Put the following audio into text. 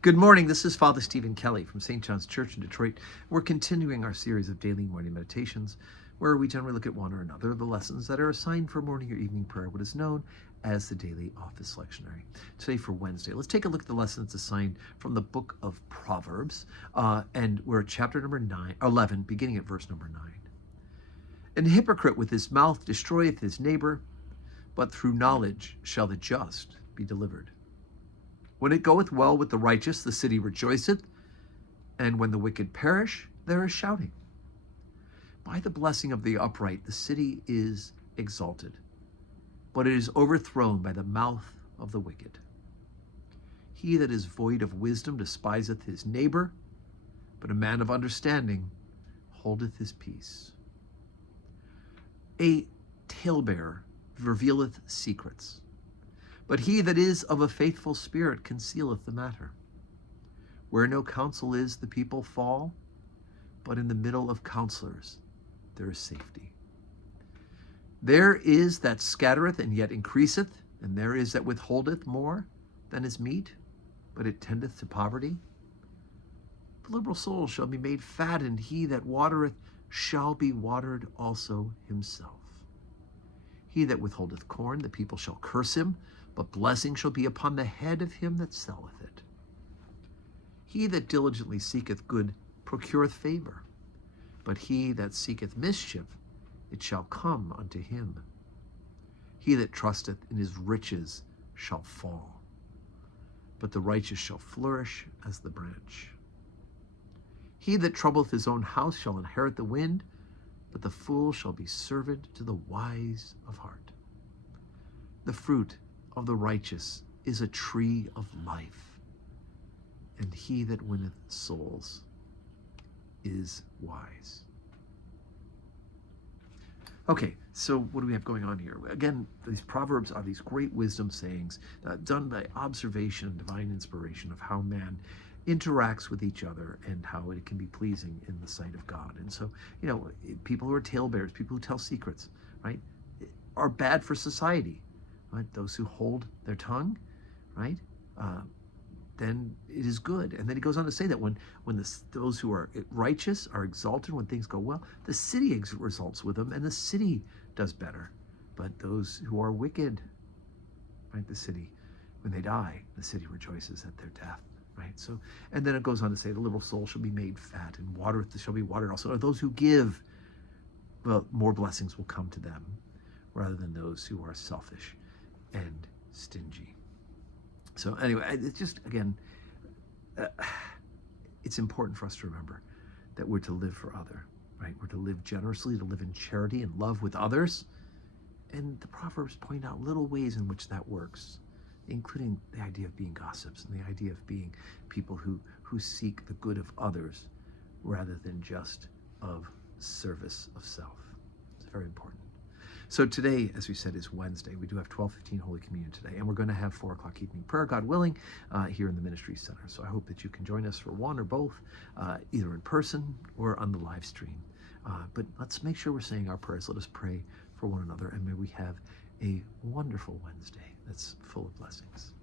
Good morning. This is Father Stephen Kelly from St. John's Church in Detroit. We're continuing our series of daily morning meditations where we generally look at one or another of the lessons that are assigned for morning or evening prayer, what is known as the daily office lectionary. Today for Wednesday, let's take a look at the lessons assigned from the book of Proverbs, and we're at chapter number 11, beginning at verse number 9. An hypocrite with his mouth destroyeth his neighbor, but through knowledge shall the just be delivered. When it goeth well with the righteous, the city rejoiceth, and when the wicked perish, there is shouting. By the blessing of the upright, the city is exalted, but it is overthrown by the mouth of the wicked. He that is void of wisdom despiseth his neighbor, but a man of understanding holdeth his peace. A talebearer revealeth secrets, but he that is of a faithful spirit concealeth the matter. Where no counsel is, the people fall, but in the middle of counselors there is safety. There is that scattereth and yet increaseth, and there is that withholdeth more than is meet, but it tendeth to poverty. The liberal soul shall be made fat, and he that watereth shall be watered also himself. He that withholdeth corn, the people shall curse him, but blessing shall be upon the head of him that selleth it. He that diligently seeketh good procureth favor, but he that seeketh mischief, it shall come unto him. He that trusteth in his riches shall fall, but the righteous shall flourish as the branch. He that troubleth his own house shall inherit the wind, but the fool shall be servant to the wise of heart. The fruit of the righteous is a tree of life, and he that winneth souls is wise. Okay, so what do we have going on here? Again, these proverbs are these great wisdom sayings done by observation and divine inspiration of how man interacts with each other and how it can be pleasing in the sight of God. And so, people who are talebearers, people who tell secrets, right, are bad for society. Right? Those who hold their tongue, right, then it is good. And then he goes on to say that when those who are righteous are exalted, when things go well, the city results with them, and the city does better. But those who are wicked, right, the city, when they die, the city rejoices at their death. Right. So, and then it goes on to say, the liberal soul shall be made fat, and water shall be watered also. Or those who give, well, more blessings will come to them, rather than those who are selfish and stingy. So anyway, it's just, again, it's important for us to remember that we're to live for other, right? We're to live generously, to live in charity and love with others. And the Proverbs point out little ways in which that works, including the idea of being gossips and the idea of being people who seek the good of others rather than just of service of self. It's very important. So today, as we said, is Wednesday. We do have 12:15 Holy Communion today, and we're going to have 4 o'clock evening prayer, God willing, here in the Ministry Center. So I hope that you can join us for one or both, either in person or on the live stream. But let's make sure we're saying our prayers. Let us pray for one another, and may we have a wonderful Wednesday that's full of blessings.